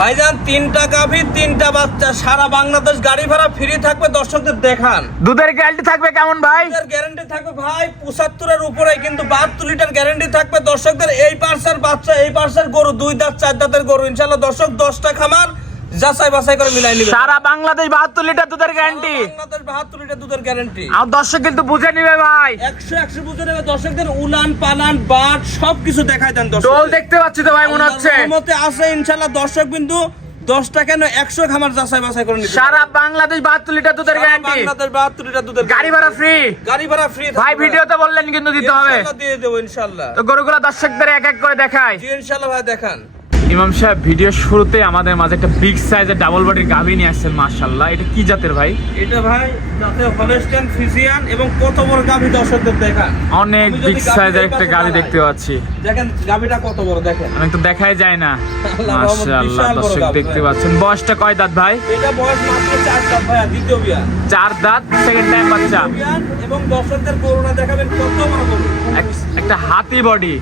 ভাইজান তিনটা গাভী তিনটা বাচ্চা। সারা বাংলাদেশ গাড়ি ভাড়া ফ্রি থাকবে দর্শকদের দেখান। দুধের গ্যারান্টি থাকবে কেমন ভাই? গ্যারান্টি থাকবে ভাই পঁচাত্তরের উপরে কিন্তু বাহাত্তর লিটার গ্যারান্টি থাকবে। দর্শকদের এই পার্সের বাচ্চা এই পার্সের গরু দুই দাঁত চার দাঁতের গরু। ইনশাল্লাহ দর্শক দশটা খামার যাচাই বাছাই করে মিলাই নিবে। সারা বাংলাদেশ বাহাত্তর লিটার দুধের গ্যারান্টি বাংলাদেশ বাহাত্তর লিটার দুধের গ্যারান্টি আর দর্শক কিন্তু বুঝে নিবে ভাই। বুঝে নেবে দর্শকদের উলান পালান বাট সবকিছু দেখায় দেন দর্শক। দেখতে পাচ্ছি তো ভাই মনে হচ্ছে। মতে আছে দর্শক বিন্দু দশটা কেন একশো খামার যাচাই বাছাই করে সারা বাংলাদেশ বাহাত্তর লিটার দুধের গ্যারান্টি বাংলাদেশ বাহাত্তর লিটার দুধের গাড়ি ভাড়া ফ্রি গাড়ি ভাড়া ফ্রি ভাই ভিডিওতে বললেন কিন্তু দিতে হবে। দিয়ে দেবো ইনশাল্লাহ তো গরুগুলো দর্শকদের এক এক করে দেখায় ইনশাল্লাহ ভাই দেখান। ইমাম সাহেব ভিডিও শুরুতে আমাদের মাঝে একটা বিগ সাইজের ডাবল বডির গাভী নিয়ে আসছেন মাশাল্লাহ এটা কি জাতের ভাই? এটা ভাই ফিজিয়ান এবং কত বড় গাভী দর্শকদের দেখান। অনেক বিগ সাইজের একটা গাভী দেখতে পাচ্ছি। দেখেন গাভীটা কত বড় দেখেন। অনেক তো দেখাই যায় না। মাশাল্লাহ দর্শক দেখতে পাচ্ছেন। বয়সটা কয় দাঁত ভাই? এটা বয়স মাত্র চার দাঁত ভাইয়া দ্বিতীয় চার দাঁত সেকেন্ড টাইম বাচ্চা। এবং দর্শকদের করোনা দেখাবেন কত বড় একটা হাতি বডি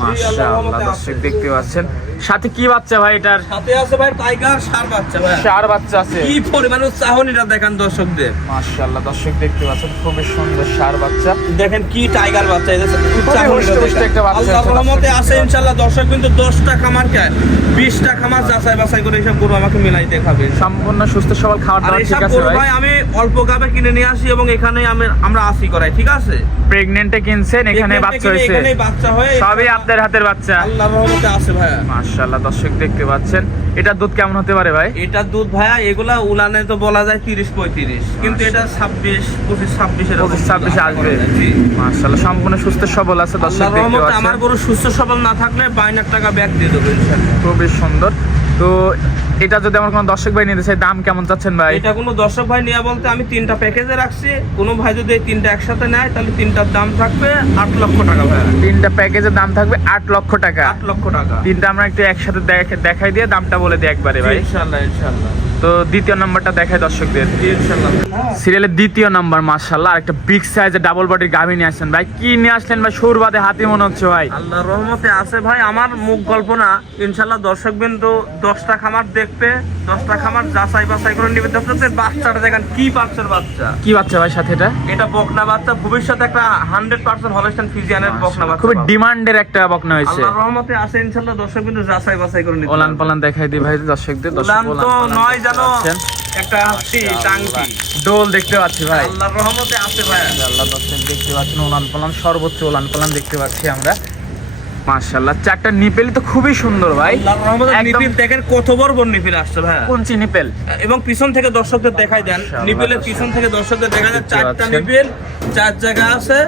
মাশাআল্লাহ দর্শক দেখতে পাচ্ছেন। সাথে কি বাচ্চা ভাই এটার? সাথে আছে ভাই টাইগার সার বাচ্চা ভাই। চার বাচ্চা আছে। কি পরিমাণ চাহনিটা দেখান দর্শকদের। মাশাআল্লাহ দর্শক দেখতে পাচ্ছেন খুবই সুন্দর সার বাচ্চা। দেখেন কি টাইগার বাচ্চা হুষ্ট-পুষ্ট একটা বাচ্চা আল্লাহর আছে, রহমতে আছে ইনশাআল্লাহ দর্শক কিন্তু 10টা খামার খায় 20টা খামার যাচাই বাছাই করে এইসব গরু আমাকে মিলাই দেখাবে। সম্পূর্ণ সুস্থ সবল খাবার আর দাবার ঠিক আছে ভাই। ভাই আমি অল্প গাবে কিনে নিয়ে আসি এবং এখানে আমি আমরা আসি করাই ঠিক আছে? প্রেগনেন্টে কিনছেন এখানে বাচ্চা হয়েছে। এখানেই বাচ্চা হয়ে সবই আপনার হাতের বাচ্চা। আল্লাহর রহমতে আছে ভাইয়া মাশাআল্লাহ দর্শক দেখতে পাচ্ছেন। এটা দুধ কেমন হতে পারে ভাই? এটা দুধ ভাইয়া এগুলা উলানে তো বলা যায় তিরিশ পঁয়ত্রিশ কিন্তু এটা ছাব্বিশ পঁচিশ ছাব্বিশ পঁচিশ ছাব্বিশে আসবে। মাশাআল্লাহ সম্পূর্ণ সুস্থ সবল আছে দর্শক দেখতে পাচ্ছেন। আমার গরু সুস্থ সবল না থাকলে বাইনার টাকা ব্যাগ দিয়ে দেব ইনশাআল্লাহ। খুবই সুন্দর। তো এটা যদি আমার কোনো দর্শক ভাই নিতে চাই দাম কেমন চাচ্ছেন ভাই? এটা কোনো দর্শক ভাই নেওয়া বলতে আমি তিনটা প্যাকেজে রাখছি। কোনো ভাই যদি এই তিনটা একসাথে নেয় তাহলে তিনটার দাম থাকবে আট লক্ষ টাকা ভাই। তিনটা প্যাকেজের দাম থাকবে আট লক্ষ টাকা। আট লক্ষ টাকা। তিনটা আমরা একটু একসাথে দেখাই দিয়ে দামটা বলে দিই একবারে ভাই। ইনশাল্লাহ ইনশাল্লাহ। তো দ্বিতীয় নাম্বারটা দেখায় দর্শকদের। সিরিয়ালের দ্বিতীয় নাম্বার মাশাল্লাহ আর একটা বিগ সাইজের ডাবল বডির গাভী নিয়ে আসছেন। ভাই, কি নিয়ে আসলেন ভাই? সুর বাদে হাতে মনে হচ্ছে ভাই। আল্লাহ রহমতে আছে ভাই, আমার মুখ গল্প না। ইনশাল্লাহ দর্শক বিন্দু দশটা খামার দেখবে। দশটা খামার যাচাই বাছাই করে নিবে বাচ্চাটা দেখেন কি বাচ্চার বাচ্চা? কি বাচ্চা ভাই সাথে এটা? এটা বকনা বাচ্চা। ভবিষ্যতে একটা হান্ড্রেড পার্সেন্ট ফিজিয়ানের বকনা বাচ্চা খুবই ডিমান্ডের একটা বকনা হয়েছে। আল্লাহর রহমতে আছে ইনশাল্লাহ দর্শক বিন্দু যাচাই বাছাই করে নিতে ওলান পালান দেখাই দিই ভাই দর্শকদের দর্শক ওলান তো নয় জানো একটা টাঙ্কি। ডোল দেখতে পাচ্ছি ভাই। আল্লাহর রহমতে আছে ভাই। আল্লাহ দর্শক দেখতে পাচ্ছেন ওলান পালান সর্বোচ্চ ওলান পালান দেখতে পাচ্ছি আমরা। মাশাল্লাহ চারটা নিপেলি তো খুবই সুন্দর ভাই। নিপিল দেখেন কত বড় বড় নিপিল আসছে ভাই। কোনচি নিপেল। এবং পিছন থেকে দর্শকদের দেখাই দেন মাশাআল্লাহ, নিপিলের পিছন থেকে দর্শকদের দেখা যায় চারটা। নিপিল চার জায়গা আছে।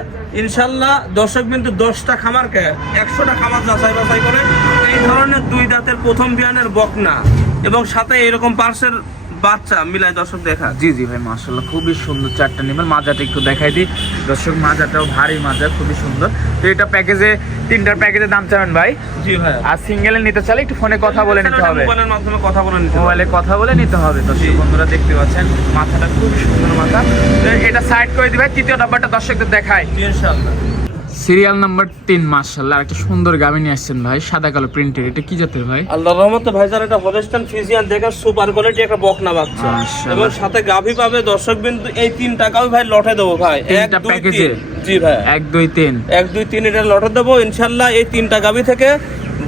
ইনশাল্লাহ দর্শক কিন্তু দশটা খামার কে? একশোটা খামার যাচাই বাছাই করে। এই ধরনের দুই দাঁতের প্রথম বিয়ানের বকনা এবং সাথে এরকম পার্সের বাচ্চা মিলাই দর্শক দেখা। জি জি ভাই মাশাল্লাহ খুবই সুন্দর চারটা নিপেল মাজাটা একটু দেখাই দিই। দর্শক মাজাটাও ভারী মাজা খুবই সুন্দর। তো এটা প্যাকেজে তিনটার প্যাকেজে দাম চাবেন ভাই? জি ভাই। আর সিঙ্গেলে নিতে চাইলে একটু ফোনে কথা বলে নিতে হবে। মোবাইলের মাধ্যমে কথা বলে নিতে হবে। মোবাইলে কথা বলে নিতে হবে দর্শক। বন্ধুরা দেখতে পাচ্ছেন মাথাটা খুবই সুন্দর মাথা। এটা সাইড করে দিবে তৃতীয় নাম্বারটা দর্শকদের দেখায় ইনশাল্লাহ সিরিয়াল নাম্বার তিন মার্শাল্লাহ একটা সুন্দর গাভী নিয়ে আসছেন ভাই সাদা কালো প্রিন্টের এটা কি জাতের ভাই? আল্লাহর রহমতে ভাইজান এটা হলস্টান ফিজিয়ান দেখে সুপার কোয়ালিটি একটা বকনা বাচ্চা। এবং সাথে গাভী পাবে দর্শক বিন্দু এই তিন টাকাও ভাই লটে দেবো ভাই। এক তিনটা প্যাকেজে? জি ভাই। এক দুই তিন। এক দুই তিন এটা লটে দেবো। ইনশাল্লাহ এই তিনটা গাভী থেকে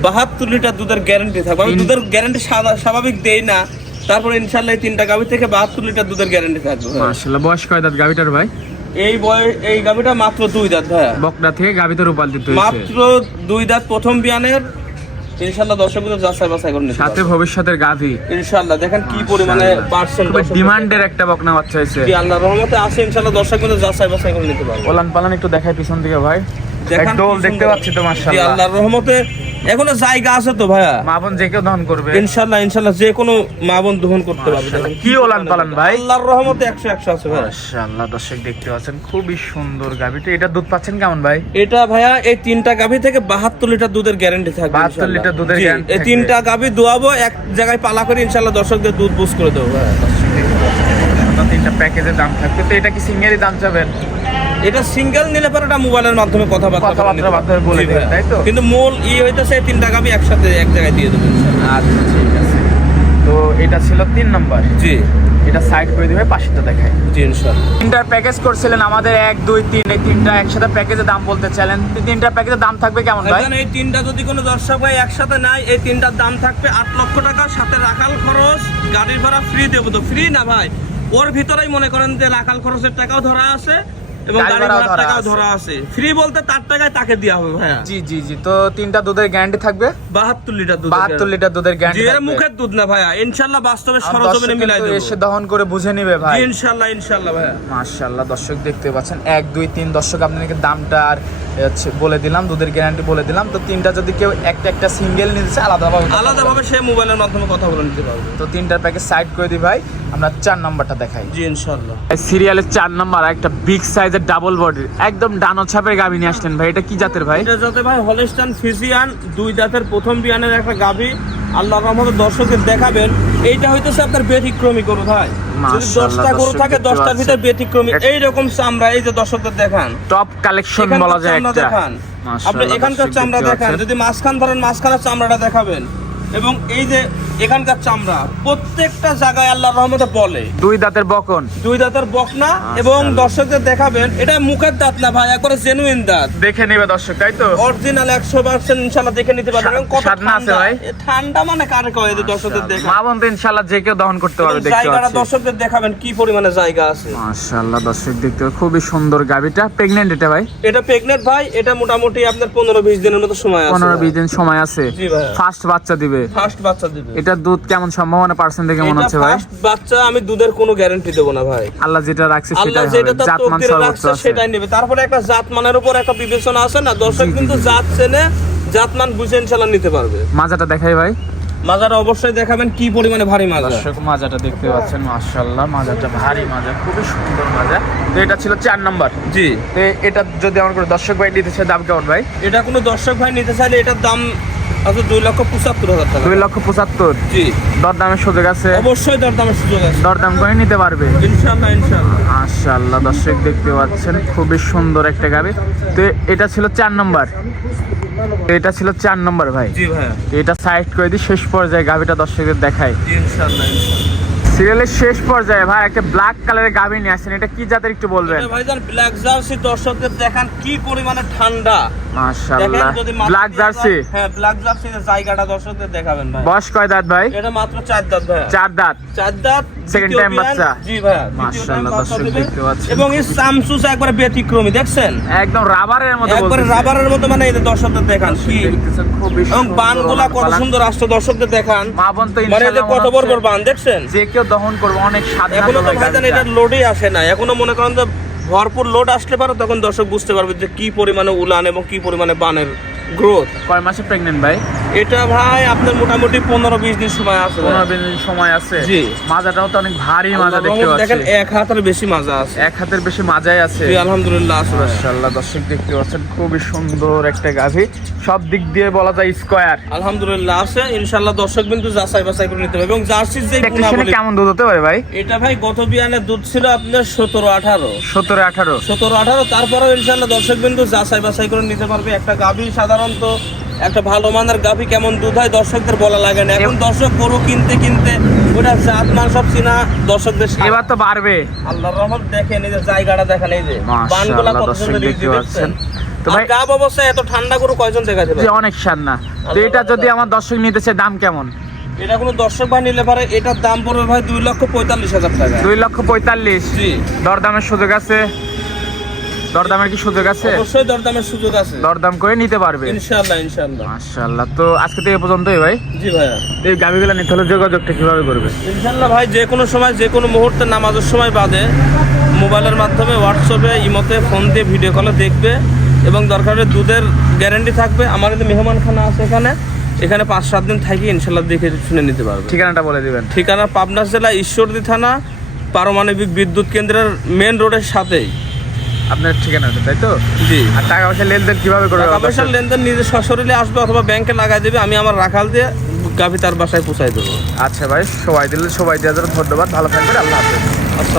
বাহাত্তর লিটার দুধের গ্যারান্টি থাকবে। আমি দুধের গ্যারান্টি স্বাভাবিক দেই না। তারপর ইনশাল্লাহ এই তিনটা গাভী থেকে বাহাত্তর লিটার দুধের গ্যারান্টি থাকবে ভাই। মার্শাল্লাহ বয়স কয় দাঁত গাভীটার ভাই? এই বয়স এই গাভীটা মাত্র দুই দাঁত ভাই বকরা থেকে গাভীতে রূপান্তরিত হয়েছে। মাত্র দুই দাঁত প্রথম বিয়ানের। ইনশাল্লাহ দর্শক বিন্দু যাচাই বাছাই করে নিতে সাথে ভবিষ্যতের গাভী। ইনশাল্লাহ দেখেন কি পরিমাণে পার্সেন্ট ডিমান্ডের একটা বকনা বাচ্চা হয়েছে। কি আল্লাহর রহমতে আছে ইনশাল্লাহ দর্শক কিন্তু যাচাই বাছাই করে নিতে পারব। ওলান পালান একটু দেখায় পিছন দিকে ভাই। দেখান এক ডোল কি দেখতে পাচ্ছি তো জি, মার্শাল্লাহ আল্লাহর রহমতে এখনও জায়গা আছে তো ভাইয়া। মা বোন যে কেউ দহন করবে। ইনশাল্লাহ ইনশাল্লাহ যে কোনো মা বোন দহন করতে পারবে। কি ওলান পালান ভাই? আল্লাহর রহমতে একশো একশো আছে ভাই মাশাআল্লাহ দর্শক দেখতে পাচ্ছেন খুবই সুন্দর গাভীটা এটা দুধ পাচ্ছেন কেমন ভাই? এটা ভাইয়া এই তিনটা গাভী থেকে বাহাত্তর লিটার দুধের গ্যারান্টি থাকবে 72 লিটার দুধের guarantee এই তিনটা গাভী দোয়াবো এক জায়গায় পালা করে ইনশাল্লাহ দর্শকদের দুধ বুস করে দেবো ভাইয়া। তিনটা প্যাকেজের দাম থাকবে। তো এটা কি সিঙ্গেলই দাম চাবেন? এটা সিঙ্গেল নিলে পরে এটা মোবাইলের মাধ্যমে কথাবার্তা মাধ্যমে বলে জি তাই তো? কিন্তু মূল ই হইতেছে তিনটা গাভী একসাথে এক জায়গায় দিয়ে দেবো। আচ্ছা ঠিক আছে। তো এটা ছিল তিন নাম্বার। জি। এটা সাইড করে দিবে পাশেরটা দেখাই জি ইনশাল্লাহ তিনটার প্যাকেজ করছিলেন আমাদের এক দুই তিন এই তিনটা একসাথে প্যাকেজের দাম বলতে চাইলেন। তিনটার প্যাকেজের দাম থাকবে কেমন ভাই? এই তিনটা যদি কোনো দর্শক ভাই একসাথে নাই এই তিনটার দাম থাকবে আট লক্ষ টাকা সাথে রাখাল খরচ গাড়ির ভাড়া ফ্রি দেবো তো। ফ্রি না ভাই? ওর ভিতরেই মনে করেন যে রাখাল খরচের টাকাও ধরা আছে এবং গাড়ি ভাড়ার ধরা আছে। ফ্রি বলতে তার টাকায় তাকে দেওয়া হবে ভাইয়া। জি জি জি। তো তিনটা দুধের গ্যারান্টি থাকবে? বাহাত্তর লিটার দুধ বাহাত্তর লিটার দুধের গ্যারান্টি এর মুখের দুধ না ভাইয়া ইনশাল্লাহ বাস্তবে সরজমিনে মিলাই দেবো। এসে দহন করে বুঝে নিবে ভাই। জি, ইনশাল্লাহ ইনশাল্লাহ ভাইয়া। মাশাল্লাহ দর্শক দেখতে পাচ্ছেন এক দুই তিন দর্শক আপনাদেরকে দামটা আর হচ্ছে বলে দিলাম দুধের গ্যারান্টি বলে দিলাম। তো তিনটা যদি কেউ একটা একটা সিঙ্গেল নিতে চায় আলাদাভাবে। আলাদাভাবে সে মোবাইলের মাধ্যমে কথা বলে নিতে পারবে। তো তিনটার প্যাকেজ সাইড করে দিই ভাই আমরা চার নাম্বারটা দেখাই। জি ইনশাল্লাহ। সিরিয়ালের চার নাম্বার একটা বিগ সাইজের ডাবল বডির একদম ডানো ছাপের গাবি নিয়ে আসলেন ভাই এটা কি জাতের ভাই? এটা যাতে ভাই হলেস্টান ফিজিয়ান দুই দাঁতের প্রথম বিয়ানের একটা গাভী। আল্লাহ রহমতে দর্শকের দেখাবেন এইটা হইতেছে আপনার ব্যতিক্রমী গরু ভাই। যদি দশটা গরু থাকে দেখতে দশটার পাচ্ছেন। ভিতরে ব্যতিক্রমী। এইরকম চামড়া এই যে দর্শকদের দেখান। টপ কালেকশন বলা যায় একটা। দেখান। আপনি মাশাআল্লাহ, এখানকার চামড়া দেখান যদি মাঝখান ধরেন মাঝখানের চামড়াটা দেখাবেন। এবং এই যে এখানকার চামড়া প্রত্যেকটা জায়গায় আল্লাহ রহমতে বলে। দুই দাঁতের বকন। দুই দাঁতের বকনা এবং দর্শকদের দেখাবেন এটা মুখের দাঁত না ভাই একবারে জেনুইন দাঁত। দেখে নেবে দর্শক তাই তো? অরিজিনাল একশো পার্সেন্ট ইনশাল্লাহ দেখে নিতে পারবেন কত না আছে ঠান্ডা। ভাই? ঠান্ডা মানে কারে কয় যে দর্শকদের দেখা মা বোন তো ইনশাল্লাহ যে কেউ দহন করতে পারবে দেখতে জায়গাটা দর্শকদের দেখাবেন কি পরিমাণে জায়গা আছে। মাশাআল্লাহ দর্শক দেখতে খুবই সুন্দর গাবিটা প্রেগনেন্ট এটা ভাই? এটা প্রেগনেন্ট ভাই এটা মোটামুটি আপনার পনেরো বিশ দিনের মতো সময় আছে পনেরো বিশ দিন সময় আছে। জি ভাই। ফার্স্ট বাচ্চা দিবে। ফার্স্ট বাচ্চা দিবে। এটার দুধ কেমন সম্ভাবনা পার্সেন্ট দেখে মনে হচ্ছে ভাই? বাচ্চা আমি দুধের কোনো গ্যারান্টি দেবো না ভাই। আল্লাহ যেটা রাখছে সেটাই হবে। তার জাতমান সর্বোচ্চ সেটাই নেবে। তারপরে একটা জাতমানের উপর একটা বিবেচনা আছে না? দর্শক কিন্তু জাত চেনে জাতমান বুঝে ইনশাল্লাহ নিতে পারবে। মাজাটা দেখাই ভাই। মাজারা অবশ্যই দেখাবেন কি পরিমাণে ভারী মাজা। দর্শক মাজাটা দেখতে পাচ্ছেন মাশাআল্লাহ মাজাটা ভারী মাজা খুবই সুন্দর মাজা। তো এটা ছিল চার নাম্বার। জি। তো এটা যদি আমার করে দর্শক ভাই নিতে চায় দাম কেমন ভাই? এটা কোনো দর্শক ভাই নিতে চাইলে এটার দাম আছে দুই লক্ষ পঁচাত্তর হাজার টাকা। দুই লক্ষ পঁচাত্তর? জি। দরদামের সুযোগ আছে? অবশ্যই দরদামের সুযোগ আছে। দরদাম করে নিতে পারবে? ইনশাল্লাহ ইনশাল্লাহ মাশাআল্লাহ দর্শক দেখতে পাচ্ছেন খুবই সুন্দর একটা গাড়ি। তো এটা ছিল চার নম্বর। এটা ছিল চার নম্বর ভাই। জি এটা সাইড করে দিই শেষ পর্যায়ে গাড়িটা দর্শকদের দেখায় ইনশাল্লাহ ইনশাল্লাহ। সিরিয়ালের শেষ পর্যায়ে ভাই একটা ব্ল্যাক কালারের গাবি নিয়ে আসছেন। এটা কি জাতের একটু বলবেন? ভাইজান ব্ল্যাক জার্সি দর্শকদের দেখান কি পরিমাণে ঠান্ডা। মাশাআল্লাহ। Black jersey? হ্যাঁ ব্ল্যাক জার্সি জায়গাটা দর্শকদের দেখাবেন ভাই। বয়স কয় দাঁত ভাই? এটা মাত্র চার দাঁত ভাই চার দাঁত। চার দাঁত Second দ্বিতীয় বাচ্চা। জি ভাইয়া মাশাআল্লাহ, দর্শক দেখতে পাচ্ছেন। এবং এই সামসুস একবারে ব্যতিক্রমী দেখছেন? একদম রাবারের মতো একবারে রাবারের মতো মানে এই দর্শকদের দেখান কি? এবং বানগুলা কত সুন্দর আসছে দর্শকদের দেখান। মা বোন তো মানে এই কত বড় বড় বান দেখছেন? যে কেউ দহন করবে অনেক স্বাদ এখনও তো ভাইজান এটা লোডই আসে না। এখনও মনে করেন যে ভরপুর লোড আসলে পারে তখন দর্শক বুঝতে পারবে যে কি পরিমাণে উলান এবং কি পরিমাণে বানের গ্রোথ কয় মাসে প্রেগনেন্ট ভাই? এটা ভাই আপনার মোটামুটি পনেরো বিশ দিন সময় আছে পনেরো দিন সময় আছে। জি। মাজাটাও তো অনেক ভারী মাজা দেখতে রহমত দেখেন এক হাতের বেশি মাজা আছে। এক হাতের বেশি মাজাই আছে। আলহামদুলিল্লাহ আছে মাশাআল্লাহ দর্শক দেখতে পাচ্ছেন খুবই সুন্দর একটা গাভী। সব দিক দিয়ে বলা যায় স্কোয়ার। আলহামদুলিল্লাহ আছে। ইনশাল্লাহ দর্শক কিন্তু যাচাই বাছাই করে নিতে হবে। এবং জার্সির যে গুণাবলী কেমন দুধ হতে পারে ভাই? এটা ভাই গত বিয়ানের দুধ ছিল আপনার সতেরো আঠারো। সতেরো আঠারো। সতেরো আঠারো তারপরেও ইনশাল্লাহ দর্শক বিন্দু যাচাই বাছাই করে নিতে পারবে। একটা গাভী সাধারণত একটা ভালো মানের গাভী কেমন দুধ হয় দর্শকদের বলা লাগে না। এখন দর্শক গরু কিনতে কিনতে ওটা জাত মান সব চিনা দর্শকদের। এবার তো বাড়বে। আল্লাহর রহমত দেখেন এই যে জায়গাটা দেখেন এই যে বানগুলা কত সুন্দর দেখতে পাচ্ছেন। তো তো ভাই- ভাই গাব অবস্থায় এত ঠান্ডা গরু কয়জন যে অনেক স্বাদ না তো এটা যদি আমার দর্শক নিতে চায় দাম কেমন? এটা কোনো দর্শক ভাই নিলে পারে এটার দাম পড়বে ভাই দুই লক্ষ পঁয়তাল্লিশ হাজার টাকা। দুই লক্ষ পঁয়তাল্লিশ। দরদামের সুযোগ আছে। দরদামের কি সুযোগ আছে? অবশ্যই দরদামের সুযোগ আছে। দরদাম করে নিতে পারবে। ইনশাআল্লাহ ইনশাআল্লাহ। মাশাআল্লাহ। তো আজকে থেকে পর্যন্তই ভাই। জি ভাইয়া। এই গাভিগুলো নিতে হলে যোগাযোগটা কীভাবে করবে? ইনশাল্লাহ ভাই যে কোনো সময় যে কোনো মুহূর্তে নামাজের সময় বাদে মোবাইলের মাধ্যমে হোয়াটসঅ্যাপে ইমোতে ফোন দিয়ে ভিডিও কলে দেখবে এবং দরকার হলে দুধের গ্যারান্টি থাকবে। আমার কিন্তু মেহমানখানা আছে এখানে এখানে পাঁচ সাত দিন থাকি ইনশাল্লাহ দেখে শুনে নিতে পারবে। ঠিকানাটা বলে দিবেন। ঠিকানা পাবনা জেলা ঈশ্বরদী থানা পারমাণবিক বিদ্যুৎ কেন্দ্রের মেন রোডের সাথেই। আপনার ঠিকানাটা তাই তো? জি। আর টাকা পয়সা লেনদেন কীভাবে করবে টাকা পয়সার লেনদেন নিজে সশরীরে আসবে অথবা ব্যাংকে লাগাই দেবে আমি আমার রাখাল দিয়ে গাভি তার বাসায় পৌঁছাই দেবো। আচ্ছা ভাই সবাই দিলে সবাই দেওয়ার ধন্যবাদ ভালো থাকবেন আল্লাহ হাফেজ।